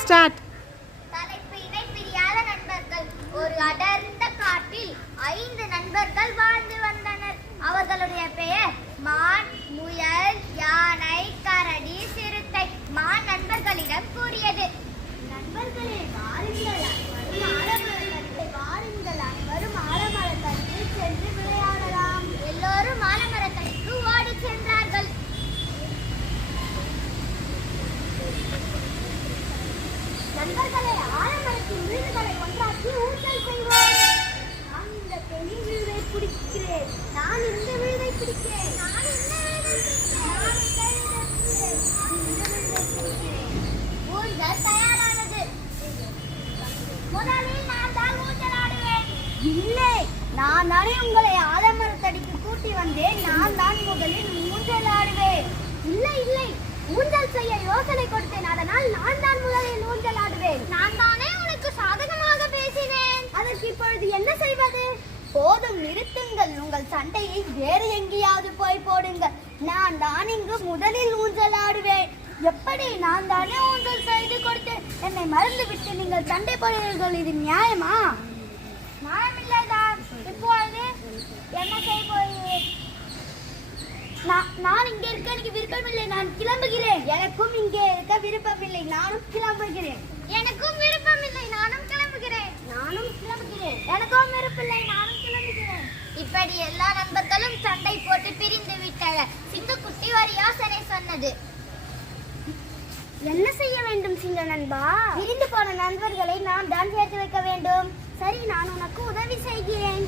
Start. தலைப்பு இணை பிரியாத நண்பர்கள். ஒரு அடர்ந்த காட்டில் 5 நண்பர்கள் வாழ்ந்து வந்தனர். அவர்களுடைய பெயர் மான், முயல், யானை, கரடி, சிறுத்தை. மான் நண்பர்களிடம் கூறியது, நண்பர்களே, வாருங்கள், அனைவரும் ஆலமரத்தடியில் சென்று விளையாடலாம். எல்லோரும் ஆலமரத்தடிக்கு ஓடி சென்றார்கள். நண்பர்களே, ஆலமரத்தின் விழுதுகளை ஒன்றாக்கி ஊஞ்சல் செய்வோம். நான் இந்த பெரிய விழுதை பிடிக்கிறேன். நான் இந்த விழுதை பிடிக்கிறேன். நான் இந்த விழுதை பிடிக்கிறேன். ஊஞ்சல் தயாரானது. முதலில் நான் தான் ஊஞ்சல் ஆடுவேன். இல்லை, நான் தானே உங்களை ஆலமரத்தடிக்கு கூட்டி வந்தேன். நான் தான் முதலில் ஊஞ்சல் ஆடுவேன். இல்லை இல்லை, ஊஞ்சல் செய்ய யோசனை கொடுத்தேன். அதனால் நான் தான் முதலில் ஊஞ்சல் ஆடுவேன். நான் தானே உனக்கு சாதகமாக பேசினேன். அதற்கு இப்பொழுது என்ன செய்வது? போதும், நிறுத்துங்கள். உங்கள் சண்டையை வேறு எங்கேயாவது போய் போடுங்கள். நான் தான் இங்கு முதலில் ஊஞ்சல் ஆடுவேன். எப்படி? நான் தானே ஊஞ்சல் செய்து கொடுத்தேன். என்னை மறந்து விட்டு நீங்கள் சண்டை போடுவீர்கள். இது நியாயமா? நியாயமில்லைதான். இப்பொழுது என்ன செய்ய போகிறேன்? நான் இங்கே இருக்க எனக்கு விருப்பமில்லை. நான் கிளம்புகிறேன். எனக்கும் இங்கே இருக்க விருப்பமில்லை. நானும் கிளம்புகிறேன். எனக்கும் விருப்பமில்லை. நானும் கிளம்புகிறேன். நானும் கிளம்புகிறேன். எனக்கும் விருப்பமில்லை. நானும் கிளம்புகிறேன். இப்படி எல்லா நண்பர்களும் சண்டை போட்டு பிரிந்து விட்டனர். சிங்கக்குட்டி ஒரு யோசனை சொன்னது. என்ன செய்ய வேண்டும் சிங்க நண்பா? பிரிந்து போன நண்பர்களை நான் தான் சேர்த்து வைக்க வேண்டும். சரி, நான் உனக்கு உதவி செய்கிறேன்.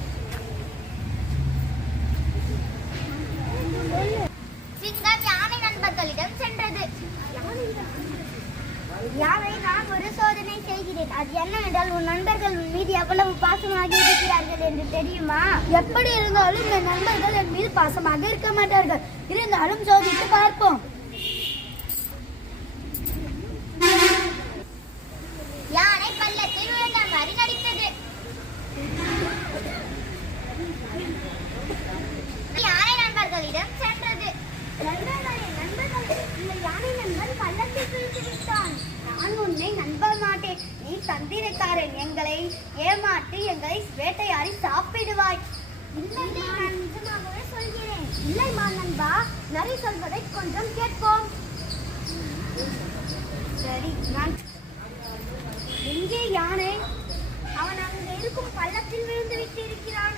சிங்கம் யானை நண்பர்களிடம் சென்றது. யானை, நான் ஒரு சோதனை செய்கிறேன். அது என்னவென்றால், உன் நண்பர்கள் உன் மீது எவ்வளவு பாசமாக இருக்கிறார்கள் என்று தெரியுமா? எப்படி இருந்தாலும் என் நண்பர்கள் என் மீது பாசமாக இருக்க மாட்டார்கள். இருந்தாலும் சோதித்து பார்ப்போம். யானை பள்ளத்தில் விழுந்த மாதிரி நடித்தது. யானை நண்பர்களிடம் சென்றது. யானை நண்பன் பள்ளத்தில் விழுந்து விட்டான். நான் உன்னை நம்ப மாட்டேன். நீ தந்திரக்காரன். எங்களை ஏமாற்றி எங்களை வேட்டையாடி சாப்பிடுவாய். இல்லை, நான் நிஜமாகவே சொல்கிறேன். இல்லை நண்பா, நரி சொல்வதை கொஞ்சம் கேட்போம். சரி, நான் எங்கே யானை? அவன் அங்கே இருக்கும் பள்ளத்தில் விழுந்து விட்டு இருக்கிறான்.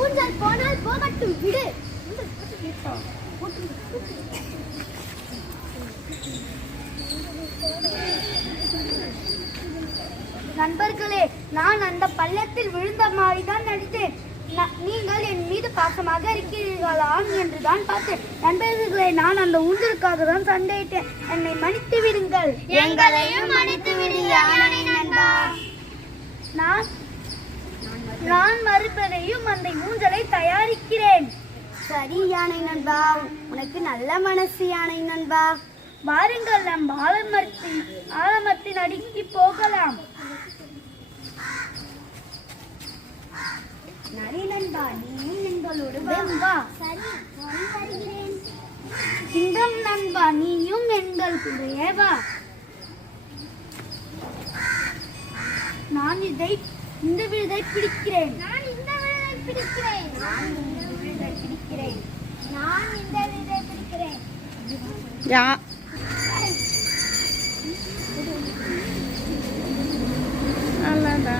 ஊஞ்சல் போனால் போகட்டும், விடு. நண்பர்களே, நான் அந்த பள்ளத்தில் விழுந்த மாதிரி தான் நடித்தேன். நீங்கள் என் மீது பாசமாக இருக்கிறீர்களாம் என்றுதான் பார்த்தேன். நண்பர்களே, நான் அந்த ஊஞ்சலுக்காக தான் சண்டையிட்டேன். என்னை மன்னித்து விடுங்கள். எங்களையும் மன்னித்து விடுங்கள். நான் மறுபடியும் அந்த ஊஞ்சலை தயாரிக்கிறேன். சரி யானை நண்பா, உனக்கு நல்ல மனசு யானை நண்பா. வாருங்கள், நம் ஆலமரத்தின் அடிக்கு போகலாம். நரி நண்பா, நீயும் எங்களோடு வா. சரி, நான் வருகிறேன். சிங்கம் நண்பா, நீயும் எங்கள் கூடயே வா. நான் இந்த விழுதை பிடிக்கிறேன். நான் இந்த விழுதை பிடிக்கிறேன். நான் இந்த விழுதை பிடிக்கிறேன். நான் இந்த விழுதை பிடிக்கிறேன். யா அல்லடா.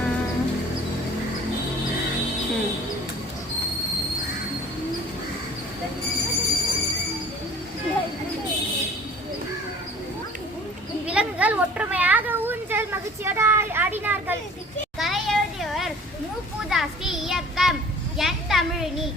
விலங்குகள் ஒற்றுமையாக ஊஞ்சல் மகிழ்ச்சியோடு ஆடினார்கள். கதை எழுதியவர் மு. பூதாஸ்ரீ, இயக்கம் என் தமிழினி.